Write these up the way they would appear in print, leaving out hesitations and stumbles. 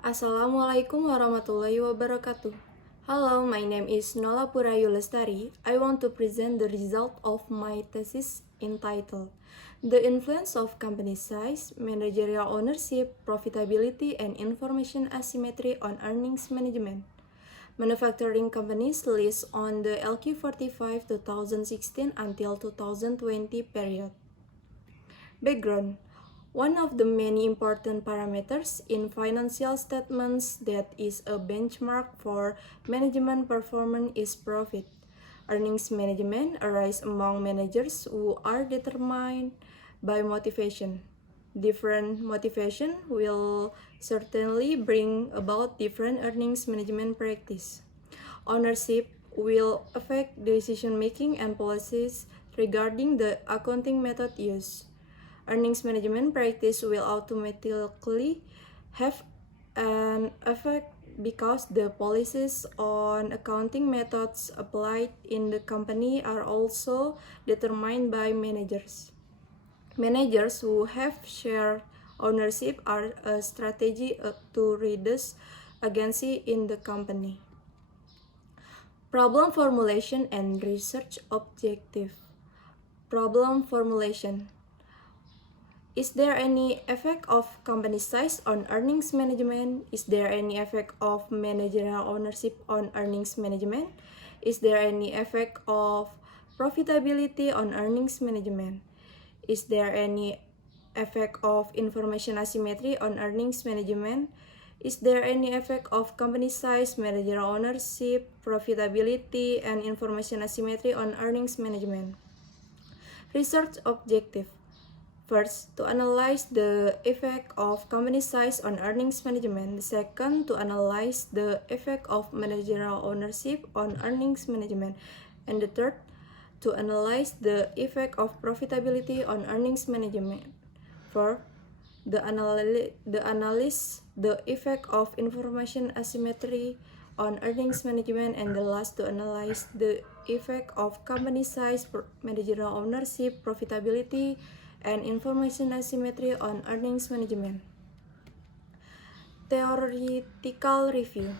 Assalamualaikum warahmatullahi wabarakatuh. Hello, my name is Nola Puri Ayu Lestari. I want to present the result of my thesis entitled The Influence of Company Size, Managerial Ownership, Profitability, and Information Asymmetry on Earnings Management. Manufacturing companies list on the LQ45 2016 until 2020 period. Background. One of the many important parameters in financial statements that is a benchmark for management performance is profit. Earnings management arise among managers who are determined by motivation. Different motivation will certainly bring about different earnings management practice. Ownership will affect decision making and policies regarding the accounting method used. Earnings management practice will automatically have an effect because the policies on accounting methods applied in the company are also determined by managers. Managers who have shared ownership are a strategy to reduce agency in the company. Problem formulation and research objective. Problem formulation. Is there any effect of company size on earnings management? Is there any effect of managerial ownership on earnings management? Is there any effect of profitability on earnings management? Is there any effect of information asymmetry on earnings management? Is there any effect of company size, managerial ownership, profitability, and information asymmetry on earnings management? Research objective. First, to analyze the effect of company size on earnings management. Second, to analyze the effect of managerial ownership on earnings management. And the third, to analyze the effect of profitability on earnings management. Fourth, the analyze the effect of information asymmetry on earnings management. And the last, to analyze the effect of company size, managerial ownership, profitability, and information asymmetry on earnings management. Theoretical review.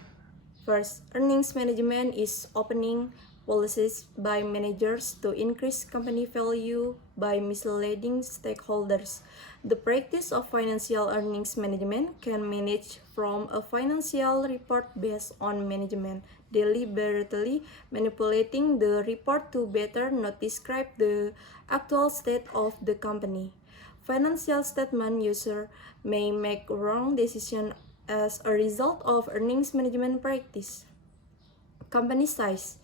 First, earnings management is opening policies by managers to increase company value by misleading stakeholders. The practice of financial earnings management can manage from a financial report based on management deliberately manipulating the report to better not describe the actual state of the company. Financial statement user may make wrong decisions as a result of earnings management practice. Company size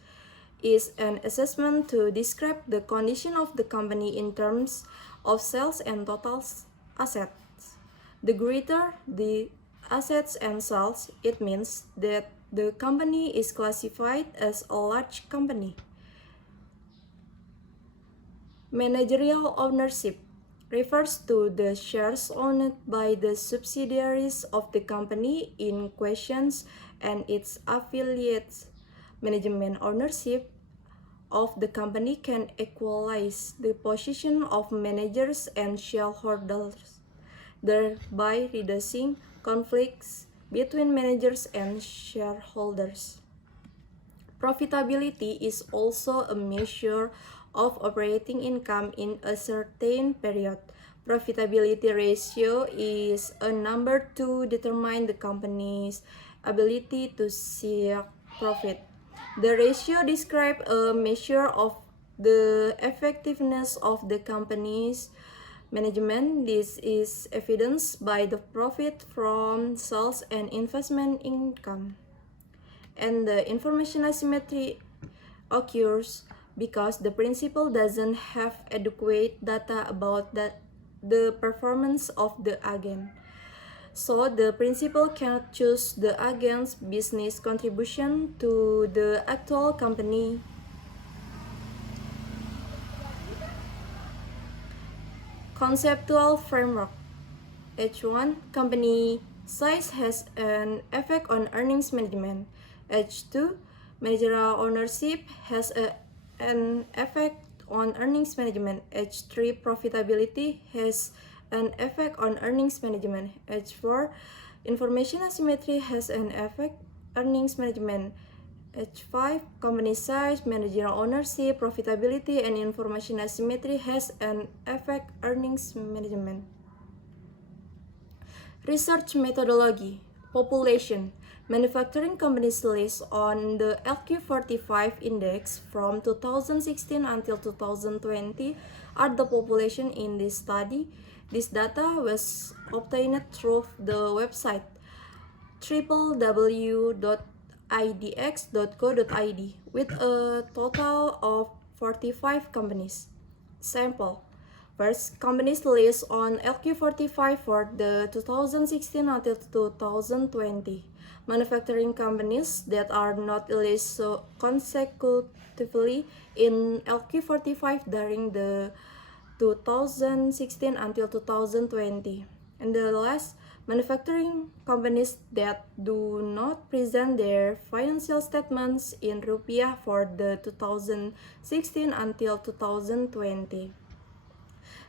is an assessment to describe the condition of the company in terms of sales and total assets. The greater the assets and sales, it means that the company is classified as a large company. Managerial ownership refers to the shares owned by the subsidiaries of the company in question and its affiliates. Management ownership of the company can equalize the position of managers and shareholders, thereby reducing conflicts between managers and shareholders. Profitability is also a measure of operating income in a certain period. Profitability ratio is a number to determine the company's ability to seek profit. The ratio describes a measure of the effectiveness of the company's management. This is evidenced by the profit from sales and investment income. And the information asymmetry occurs because the principal doesn't have adequate data about the performance of the agent. So the principal cannot choose the agent's business contribution to the actual company. Conceptual framework. H1, company size has an effect on earnings management. H2, managerial ownership has an effect on earnings management. H3, profitability has an effect on earnings management. H4, Information asymmetry has an effect. Earnings management. H5, company size, managerial ownership, profitability, and information asymmetry has an effect. Earnings management. Research methodology. Population. Manufacturing companies list on the LQ45 index from 2016 until 2020 are the population in this study. This data was obtained through the website www.idx.co.id with a total of 45 companies. Sample. First, companies list on LQ45 for the 2016 until 2020. Manufacturing companies that are not listed consecutively in LQ45 during the 2016 until 2020. And the last, manufacturing companies that do not present their financial statements in rupiah for the 2016 until 2020.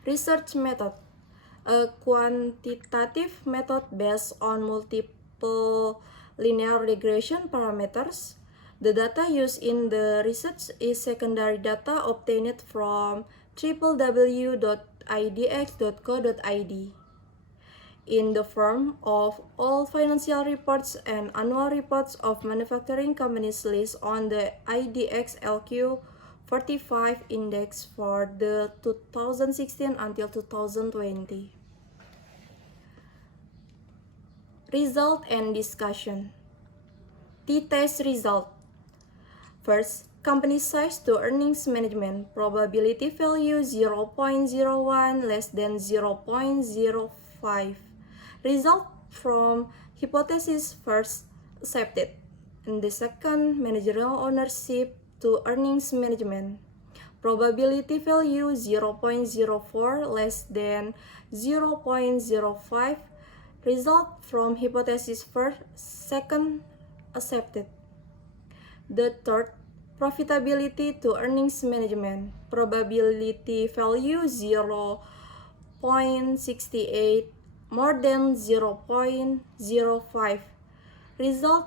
Research method. A quantitative method based on multiple linear regression parameters. The data used in the research is secondary data obtained from www.idx.co.id in the form of all financial reports and annual reports of manufacturing companies list on the IDX LQ45 index for the 2016 until 2020. Result and discussion. T-test result. First, company size to earnings management. Probability value 0.01 less than 0.05. Result from hypothesis first accepted. And the second, managerial ownership to earnings management. Probability value 0.04 less than 0.05. Result from hypothesis first, second, accepted. The third, profitability to earnings management. Probability value 0.68 more than 0.05. Result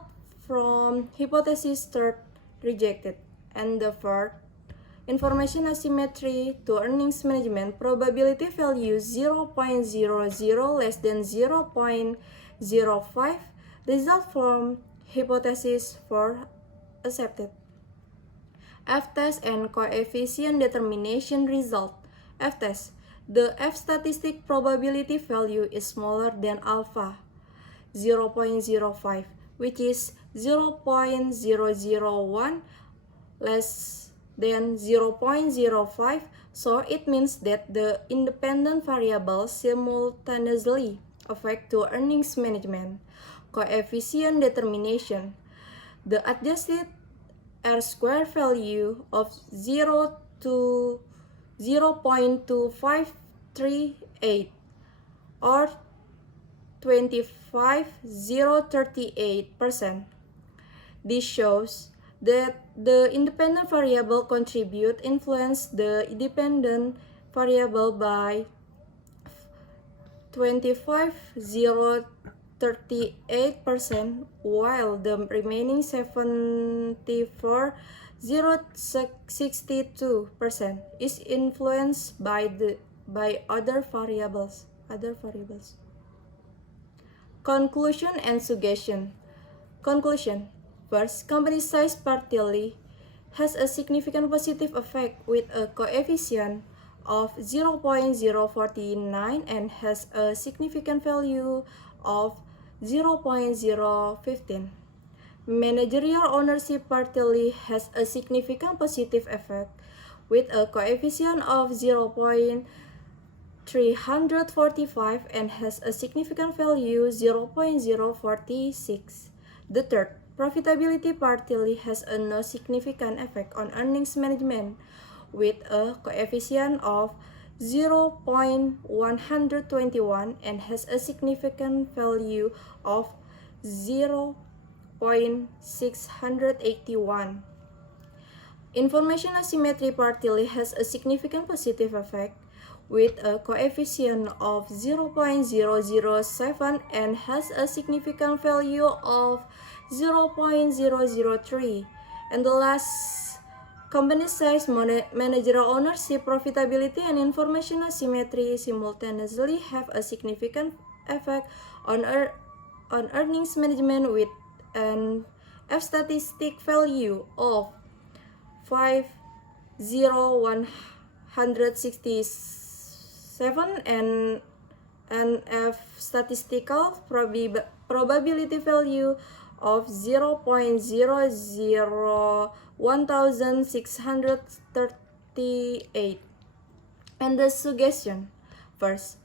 from hypothesis third, rejected. And the fourth, information asymmetry to earnings management. Probability value 0.00 less than 0.05. Result from hypothesis 4 accepted. F-test and coefficient determination result. F-test. The F-statistic probability value is smaller than alpha, 0.05, which is 0.001 less than 0.05, so it means that the independent variables simultaneously affect to earnings management. Coefficient determination. The adjusted R-square value of 0.2538 or 25.038%. This shows that the independent variable contribute influence the dependent variable by 25.038%, while the remaining 74.062% is influenced by other variables. Conclusion and suggestion. Conclusion. First, company size partially has a significant positive effect with a coefficient of 0.049 and has a significant value of 0.015. Managerial ownership partially has a significant positive effect with a coefficient of 0.345 and has a significant value 0.046. The third, profitability partially has a no significant effect on earnings management with a coefficient of 0.121 and has a significant value of 0.681. Information asymmetry partially has a significant positive effect with a coefficient of 0.007 and has a significant value of 0.003. And the last, company size, managerial ownership, profitability, and information asymmetry simultaneously have a significant effect on earnings management with an F statistic value of 5,167 and an F statistical probability value of 0.001,638. And the suggestion. First,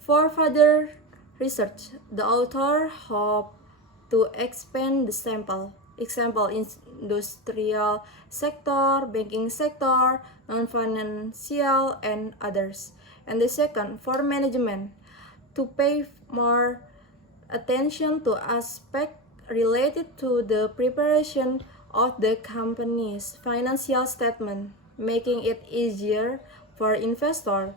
for further research, the author hope to expand the sample. Example, industrial sector, banking sector, non-financial, and others. And the second, for management, to pay more attention to aspects related to the preparation of the company's financial statement, making it easier for investors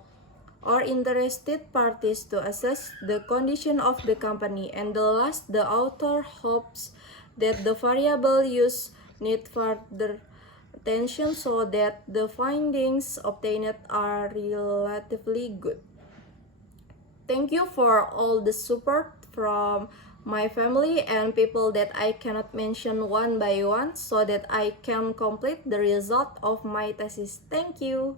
or interested parties to assess the condition of the company. And the last, the author hopes that the variable used need further attention so that the findings obtained are relatively good. Thank you for all the support from my family and people that I cannot mention one by one so that I can complete the result of my thesis. Thank you.